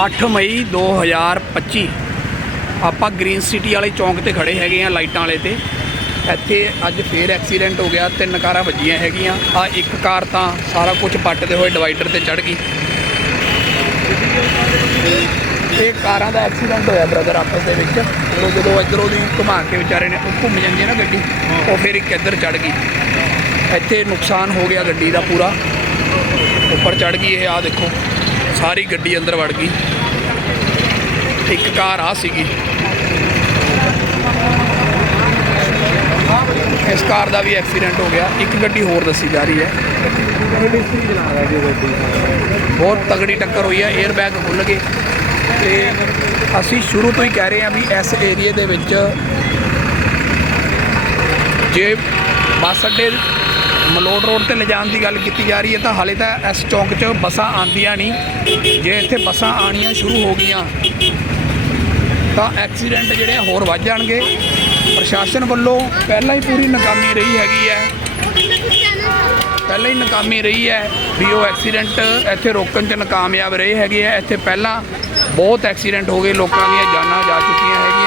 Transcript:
8 ਮਈ 2025 ਆਪਾਂ green city ਵਾਲੇ ਚੌਂਕ ਤੇ ਖੜੇ ਹੈਗੇ ਆ ਲਾਈਟਾਂ ਵਾਲੇ ਤੇ। ਇੱਥੇ ਅੱਜ ਫੇਰ ਐਕਸੀਡੈਂਟ ਹੋ ਗਿਆ, ਤਿੰਨ ਕਾਰਾਂ ਵੱਜੀਆਂ ਹੈਗੀਆਂ। ਆ ਇੱਕ ਕਾਰ ਤਾਂ ਸਾਰਾ ਕੁਝ ਪੱਟਦੇ ਹੋਏ ਡਿਵਾਈਡਰ ਤੇ ਚੜ ਗਈ। ਇਹ ਕਾਰਾਂ ਦਾ ਐਕਸੀਡੈਂਟ ਹੋਇਆ ਬ੍ਰਦਰ ਆਪਸ ਦੇ ਵਿੱਚ। ਉਹ ਜਦੋਂ ਇੱਧਰੋਂ ਦੀ ਘੁਮਾ ਕੇ ਵਿਚਾਰੇ ਨੇ ਉਹ ਘੁੰਮ ਜਾਂਦੀ ਹੈ ਨਾ ਗੱਡੀ, ਉਹ ਫਿਰ ਇੱਕ ਇੱਧਰ ਚੜ ਗਈ। ਇੱਥੇ ਨੁਕਸਾਨ ਹੋ ਗਿਆ ਗੱਡੀ ਦਾ ਪੂਰਾ। ਉੱਪਰ ਚੜ ਗਈ ਇਹ ਆ ਦੇਖੋ। ਸਾਰੀ ਗੱਡੀ ਅੰਦਰ ਵੜ ਗਈ। ਇੱਕ ਕਾਰ ਆ ਸੀਗੀ। ਇਸ ਕਾਰ ਦਾ ਵੀ ਐਕਸੀਡੈਂਟ ਹੋ ਗਿਆ। ਇੱਕ ਗੱਡੀ ਹੋਰ ਦੱਸੀ ਜਾ ਰਹੀ ਹੈ। ਬਹੁਤ ਤਗੜੀ ਟੱਕਰ ਹੋਈ ਹੈ। 에ਅਰ ਬੈਗ ਖੁੱਲ ਗਏ। ਤੇ ਅਸੀਂ ਸ਼ੁਰੂ ਤੋਂ ਹੀ ਕਹਿ ਰਹੇ ਹਾਂ ਵੀ ਇਸ ਏਰੀਏ ਦੇ ਵਿੱਚ ਜੇ ਬੱਸ ਅੱਡੇ ਮਲੋਟ ਰੋਡ ਤੇ ਲਿਜਾਣ ਦੀ ਗੱਲ ਕੀਤੀ ਜਾ ਰਹੀ ਹੈ ਤਾਂ ਹਾਲੇ ਤਾਂ ਇਸ ਚੌਂਕ 'ਚ ਬੱਸਾਂ ਆਉਂਦੀਆਂ ਨਹੀਂ। ਜੇ ਇੱਥੇ ਬੱਸਾਂ ਆਣੀਆਂ ਸ਼ੁਰੂ ਹੋ ਗਈਆਂ, ਤਾਂ ਐਕਸੀਡੈਂਟ ਜਿਹੜੇ ਆ ਹੋਰ ਵੱਧ ਜਾਣਗੇ। ਪ੍ਰਸ਼ਾਸਨ ਵੱਲੋਂ ਪਹਿਲਾਂ ਹੀ ਪੂਰੀ ਨਾਕਾਮੀ ਰਹੀ ਹੈਗੀ ਹੈ। ਪਹਿਲਾਂ ਹੀ ਨਾਕਾਮੀ ਰਹੀ ਹੈ ਵੀ ਉਹ ਐਕਸੀਡੈਂਟ ਇੱਥੇ ਰੋਕਣ 'ਚ ਨਾਕਾਮਯਾਬ ਰਹੇ ਹੈਗੇ ਆ। ਇੱਥੇ ਪਹਿਲਾਂ ਬਹੁਤ ਐਕਸੀਡੈਂਟ ਹੋ ਗਏ, ਲੋਕਾਂ ਦੀਆਂ ਜਾਨਾਂ ਜਾ ਚੁੱਕੀਆਂ ਹੈਗੀਆਂ।